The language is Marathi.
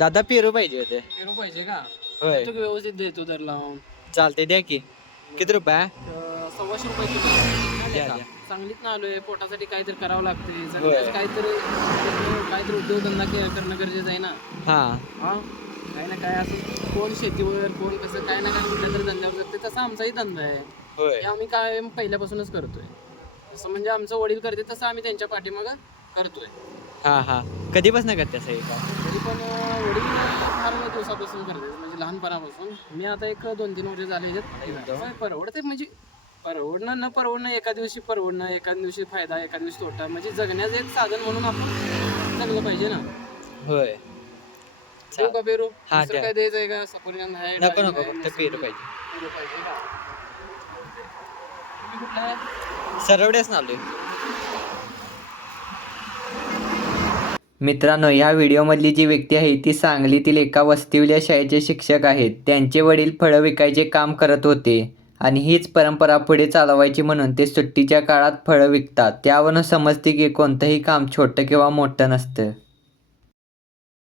दादा पेरू पाहिजे होते. पेरू पाहिजे का? होय तू व्यवस्थित देतो दर लावून. चालते द्या की. किती रुपये? 125 रुपये किलो. द्या द्या. सांगलीत ना आलोय, पोटासाठी काहीतरी करावं लागते. होय. जगण्याचं काहीतरी उद्योगधंदा करणं गरजेचं आहे ना. हा हा काही ना काय असं कोण शेतीवर कोण कसं काय ना काय कुठल्या तरी धंद्यावर करते, तसा आमचाही धंदा आहे. होय हे आम्ही काय पहिल्यापासूनच करतोय. जसं म्हणजे आमचं वडील करते तसं आम्ही त्यांच्या पाठीमागं करतोय. हा हा कधीपासून करते असं हे काम? तरी पण वडील फार दिवसापासून करते, म्हणजे लहानपणापासून. मी आता एक 2-3 वर्ष झाले ह्याच्यात. परवडते म्हणजे परवडणं न परवडणं, एका दिवशी परवडणं, एका दिवशी फायदा, एका दिवशी तोटा, म्हणजे जगण्याचं एक साधन म्हणून आपण जगलं पाहिजे ना. होय देऊ का पेरू? हा, दुसरं द्या. काय द्यायचं आहे का? सफरचंद आहे, नको डाळिंब नको आहे, फक्त मोसंबी. पेरू पाहिजे. पेरू पाहिजे का? तुम्ही कुठला आहे? सरवड्याच नालोय. मित्रांनो, ह्या व्हिडिओमधली जी व्यक्ती आहे ती सांगलीतील एका वसतिवल्या शाळेचे शिक्षक आहेत. त्यांचे वडील फळं विकायचे काम करत होते आणि हीच परंपरा पुढे चालवायची म्हणून ते सुट्टीच्या काळात फळं विकतात. त्यावरून समजते की कोणतंही काम छोटं किंवा मोठं नसतं.